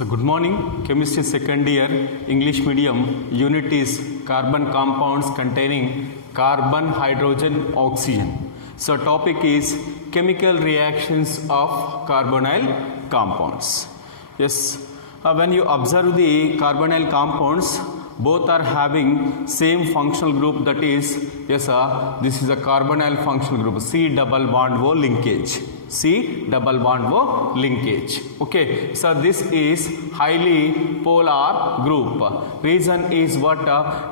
So good morning, chemistry second year, English medium, unit is carbon compounds containing carbon, hydrogen, oxygen. So topic is chemical reactions of carbonyl compounds. Yes, when you observe the carbonyl compounds, both are having same functional group, that is, yes, this is a carbonyl functional group, C double bond O linkage. C double bond O linkage. Okay, so this is highly polar group. Reason is what?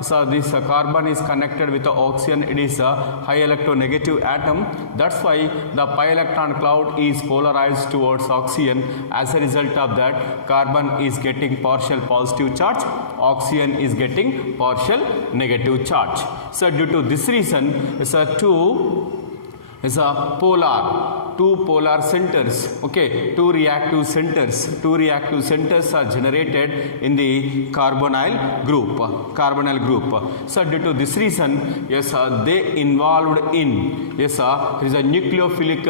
So this carbon is connected with the oxygen. It is a high electronegative atom. That's why the pi electron cloud is polarized towards oxygen. As a result of that, carbon is getting partial positive charge, oxygen is getting partial negative charge. So due to this reason, two polar centers, okay, two reactive centers are generated in the carbonyl group. So due to this reason, yes, they involved in, yes, there is a nucleophilic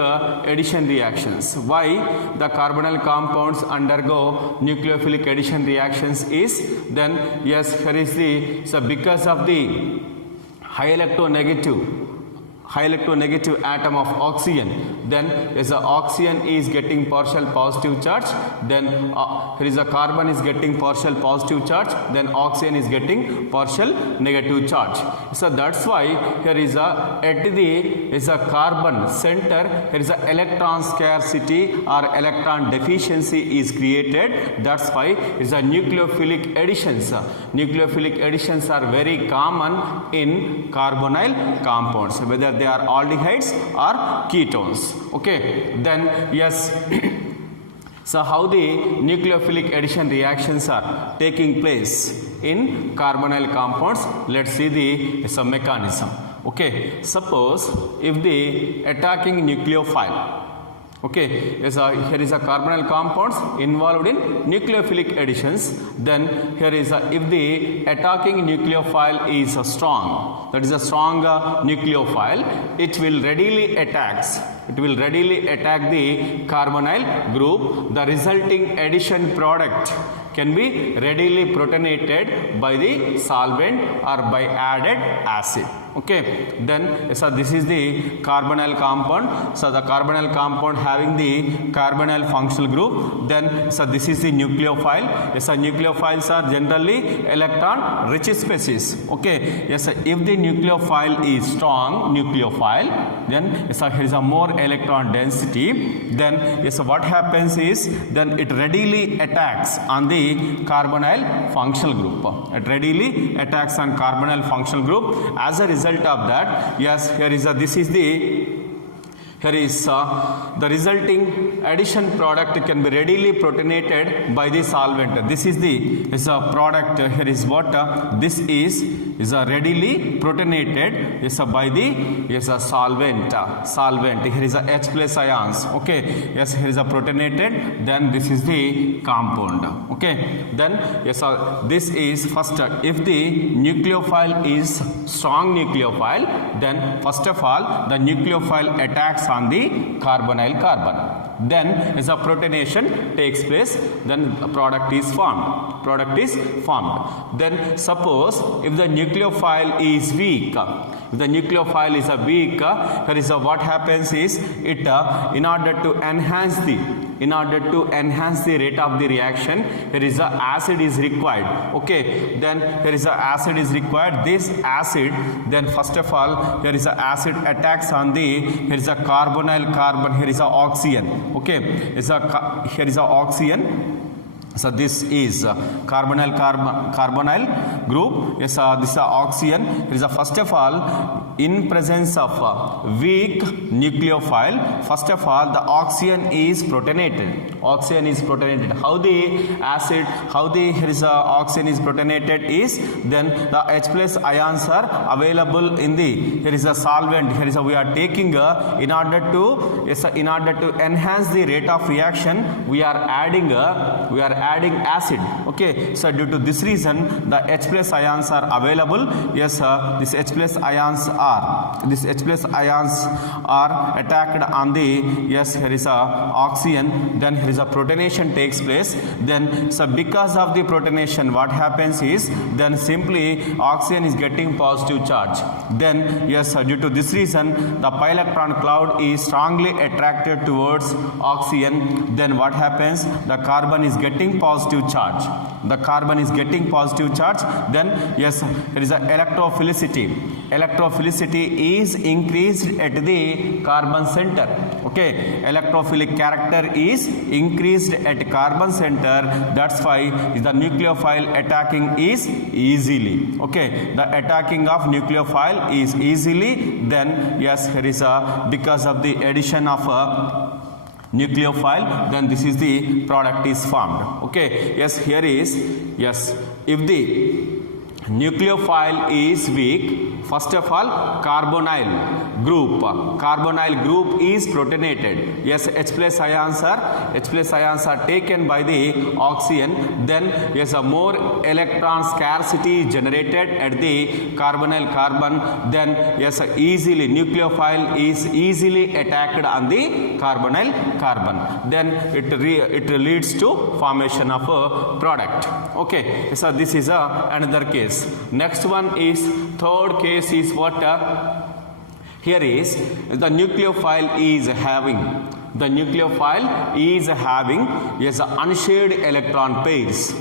addition reactions. Why the carbonyl compounds undergo nucleophilic addition reactions is, then yes, here is the, so because of the high electronegative atom of oxygen, then as the oxygen is getting partial positive charge, then here is a carbon is getting partial positive charge, then oxygen is getting partial negative charge. So that's why here is a, at the is a carbon center, here is a electron scarcity or electron deficiency is created. That's why is a nucleophilic additions. Nucleophilic additions are very common in carbonyl compounds, whether they are aldehydes or ketones. Okay, then yes. So how the nucleophilic addition reactions are taking place in carbonyl compounds? Let's see the mechanism. Okay, suppose if the attacking nucleophile, okay, yes, here is a carbonyl compounds involved in nucleophilic additions, then here is a, if the attacking nucleophile is strong, that is a strong nucleophile, it will readily attack the carbonyl group. The resulting addition product can be readily protonated by the solvent or by added acid. Okay, then so this is the carbonyl compound. So the carbonyl compound having the carbonyl functional group. Then so this is the nucleophile. Yes, nucleophiles are generally electron rich species. Okay, yes, if the nucleophile is strong nucleophile, then yes, here is a more electron density. Then yes, what happens is, then it readily attacks on the carbonyl functional group. It readily attacks on carbonyl functional group. As a result of that, yes, here is a, this is the, here is the resulting addition product can be readily protonated by the solvent. This is the a product. Here is what this is a readily protonated is by the solvent. Here is a H plus ions. Okay, yes, here is a protonated. Then this is the compound. Okay, then yes, this is first. If the nucleophile is strong nucleophile, then first of all the nucleophile attacks on the carbonyl carbon. Then as a protonation takes place, then a product is formed. Then suppose if the nucleophile is weak, if the nucleophile is weak, here is what happens is, it in order to enhance the rate of the reaction, here is a acid is required. Okay, then here is a acid is required. This acid, then first of all here is a acid attacks on the, here is a carbonyl carbon, here is a oxygen. Okay, here is a oxygen. So this is carbonyl group. Yes, this is oxygen. Here is first of all, in presence of weak nucleophile, first of all the oxygen is protonated. How the here is oxygen is protonated is, then the H plus ions are available in the, here is a solvent. Here is we are taking in order to enhance the rate of reaction, we are adding adding acid. Okay, so due to this reason the H plus ions are available. Yes, this H plus ions are attacked on the, yes, here is a oxygen, then here is a protonation takes place. Then so because of the protonation, what happens is then simply oxygen is getting positive charge. Then yes, due to this reason the pi electron cloud is strongly attracted towards oxygen. Then what happens, the carbon is getting positive charge. Then yes, there is a electrophilicity is increased at the carbon center. Okay, electrophilic character is increased at carbon center. That's why the nucleophile attacking is easily. Okay, the attacking of nucleophile is easily. Then yes, here is a because of the addition of a nucleophile, then this is the product is formed. Okay, yes, here is, yes, if the nucleophile is weak, first of all carbonyl group is protonated. Yes, H plus ions are taken by the oxygen. Then yes, a more electron scarcity generated at the carbonyl carbon. Then yes, easily nucleophile is easily attacked on the carbonyl carbon. Then it leads to formation of a product. Okay, so this is another case. Next one is third case is what here is the nucleophile is having yes, unshared electron pairs.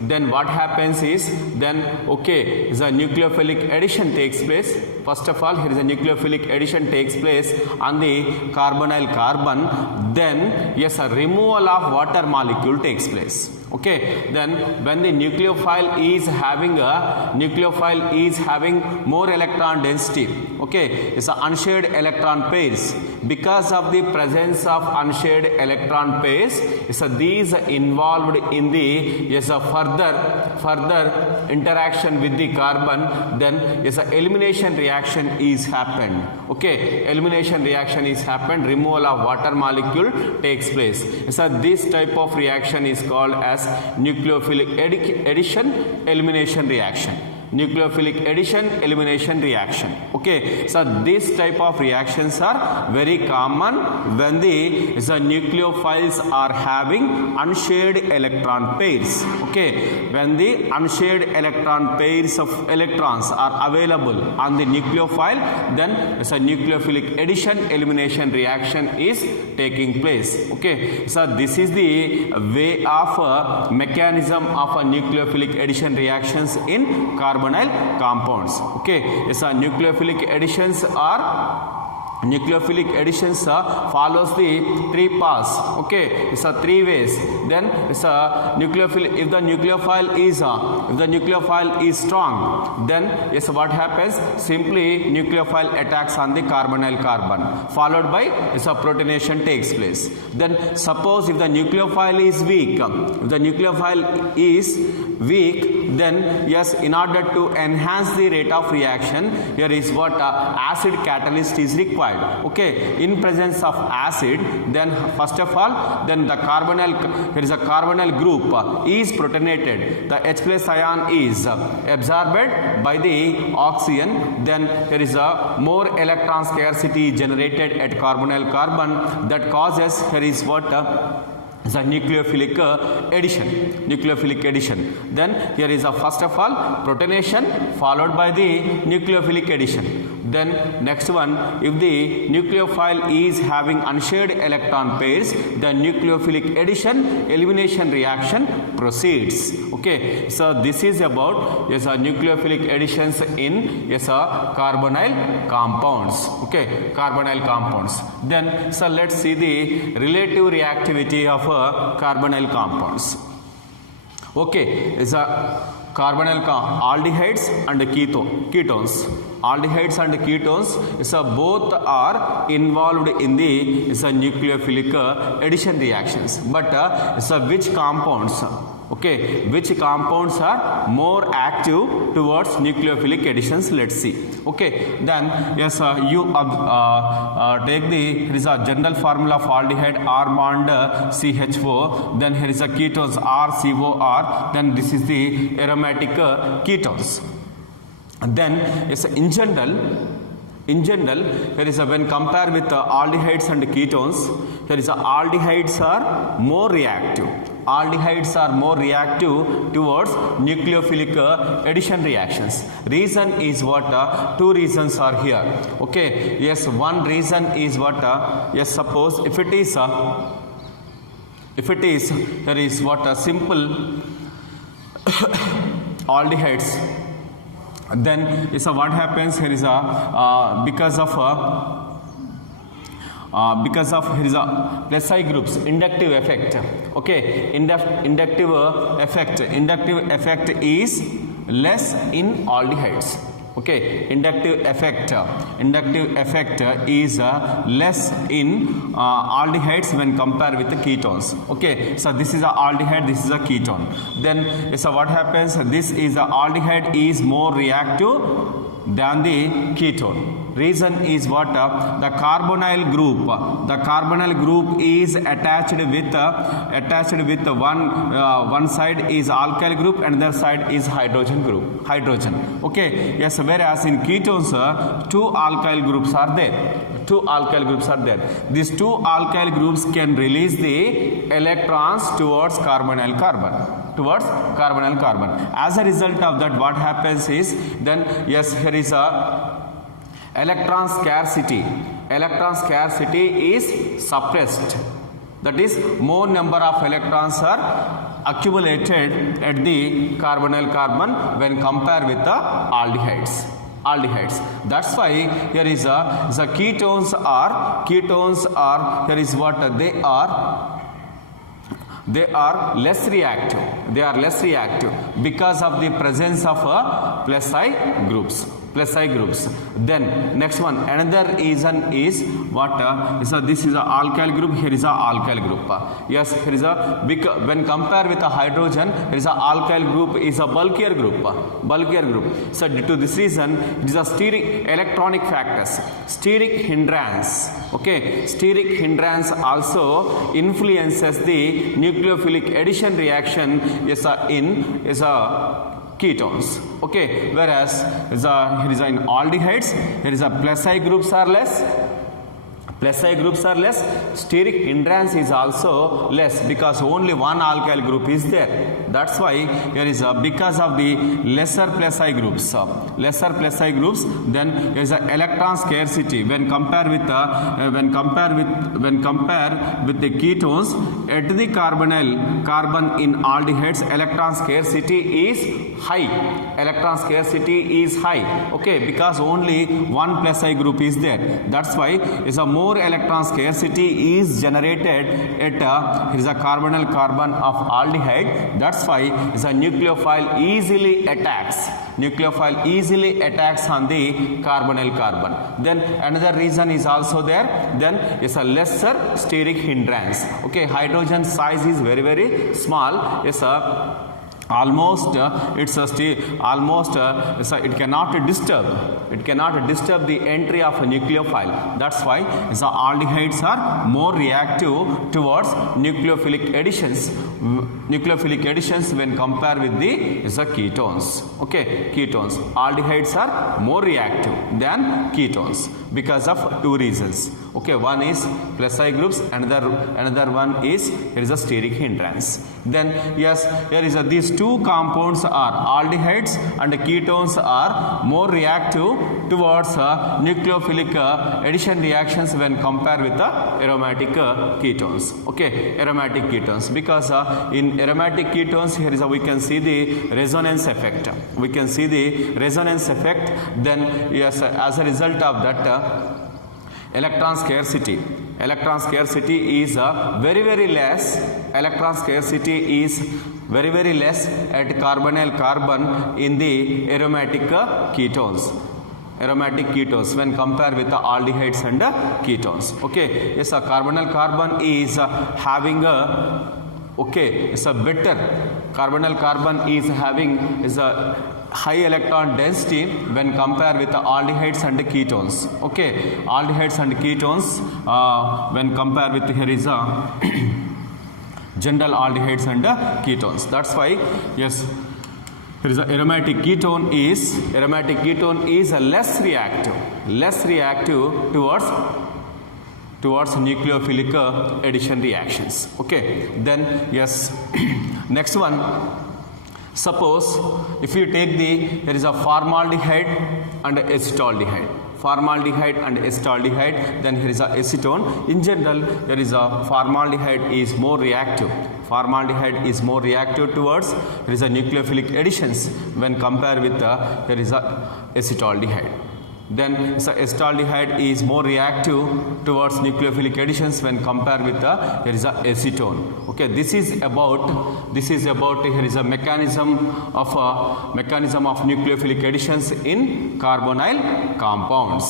Then what happens is then okay, the nucleophilic addition takes place. First of all, here is a nucleophilic addition takes place on the carbonyl carbon. Then yes, a removal of water molecule takes place. Okay, then when the nucleophile is having more electron density, okay, it's a unshared electron pairs. Because of the presence of unshared electron pairs, so these involved in the yes, a further interaction with the carbon. Then yes, a elimination reaction is happened. Okay, elimination reaction is happened. Removal of water molecule takes place. So this type of reaction is called as nucleophilic addition elimination reaction. Okay, so this type of reactions are very common when the nucleophiles are having unshared electron pairs. Okay, when the unshared electron pairs of electrons are available on the nucleophile, then a nucleophilic addition elimination reaction is taking place. Okay, so this is the way of mechanism of a nucleophilic addition reactions in carbonyl compounds. Okay, yes, nucleophilic additions follows the three paths. Okay, it's a three ways. Then it's a nucleophile. If the nucleophile is strong, then yes, what happens? Simply nucleophile attacks on the carbonyl carbon, followed by yes, a protonation takes place. Then suppose if the nucleophile is weak, then yes, in order to enhance the rate of reaction, here is what acid catalyst is required. Okay, in presence of acid, then first of all, then the here is a carbonyl group is protonated. The H plus ion is absorbed by the oxygen. Then there is a more electron scarcity generated at carbonyl carbon that causes here is what the nucleophilic addition. Then here is a first of all protonation followed by the nucleophilic addition. Then next one, if the nucleophile is having unshared electron pairs, the nucleophilic addition elimination reaction proceeds. Okay, so this is about yes, nucleophilic additions in yes, carbonyl compounds. Okay, carbonyl compounds. Then so let's see the relative reactivity of carbonyl compounds. Okay, is a carbonyl aldehydes and ketones. Aldehydes and ketones both are involved in the nucleophilic addition reactions. But which compounds? Okay, which compounds are more active towards nucleophilic additions? Let's see. Okay, then yes, you take here is a general formula of aldehyde R bond CH4. Then here is a ketones RCOR. Then this is the aromatic ketones. Then yes, in general, here is a, when compared with aldehydes and ketones, here is a aldehydes are more reactive. Aldehydes are more reactive towards nucleophilic addition reactions. Reason is what? Two reasons are here. Okay, yes, one reason is what? Yes, suppose if it is there is what? Simple aldehydes. Then is what happens here is because of here is a plus I groups inductive effect. Okay, inductive effect is less in aldehydes. Okay, inductive effect is less in aldehydes when compared with the ketones. Okay, so this is a aldehyde, this is a ketone. Then so what happens? This is a aldehyde is more reactive than the ketone. Reason is what? The carbonyl group is attached with one side is alkyl group and the other side is hydrogen group. Okay, yes, whereas in ketones two alkyl groups are there. These two alkyl groups can release the electrons towards carbonyl carbon. As a result of that, what happens is then yes, here is a electron scarcity is suppressed. That is, more number of electrons are accumulated at the carbonyl carbon when compared with the aldehydes. That's why here is the ketones are here is what? They are less reactive because of the presence of plus I groups. Then next one, another reason is what? So this is a alkyl group, here is a alkyl group. Yes, here is a when compared with a hydrogen, here is a alkyl group is a bulkier group. So due to this reason, it is a steric electronic factors, steric hindrance. Okay, steric hindrance also influences the nucleophilic addition reaction is a ketones. Okay, whereas here is in aldehydes, here is a plus I groups are less. Steric hindrance is also less because only one alkyl group is there. That's why here is because of the lesser plus I groups. Then there is a electron scarcity when compared with the ketones at the carbon in aldehydes. Electron scarcity is high. Okay, because only one plus I group is there. That's why is a more electron scarcity is generated at here is a carbonyl carbon of aldehyde. That's why is a nucleophile easily attacks on the carbonyl carbon. Then another reason is also there. Then is a lesser steric hindrance. Okay, hydrogen size is very, very small. Yes, almost it cannot disturb the entry of a nucleophile. That's why the aldehydes are more reactive towards nucleophilic additions when compared with the ketones. Okay, ketones, aldehydes are more reactive than ketones because of two reasons. Okay, one is plus I groups, another one is there is a steric hindrance. Then yes, here is these two compounds are aldehydes and ketones are more reactive towards nucleophilic addition reactions when compared with the aromatic ketones. Okay, aromatic ketones, because in aromatic ketones here is we can see the resonance effect. Then yes, as a result of that, electron scarcity is very, very less. Electron scarcity is very, very less at carbonyl carbon in the aromatic ketones when compared with the aldehydes and ketones. Okay, yes, a carbonyl carbon is having a Okay, it's a better carbonyl carbon is having is a high electron density when compared with the aldehydes and the ketones. Okay, aldehydes and ketones when compared with, here is a general aldehydes and ketones. That's why, yes, here is a aromatic ketone is a less reactive towards nucleophilic addition reactions. Okay, then yes, next one, suppose if you take there is a formaldehyde and acetaldehyde, then here is a acetone. In general, there is a formaldehyde is more reactive towards, there is a nucleophilic additions when compared with there is a acetaldehyde. Then acetaldehyde is more reactive towards nucleophilic additions when compared with there is a acetone. Okay, this is about here is a mechanism of nucleophilic additions in carbonyl compounds.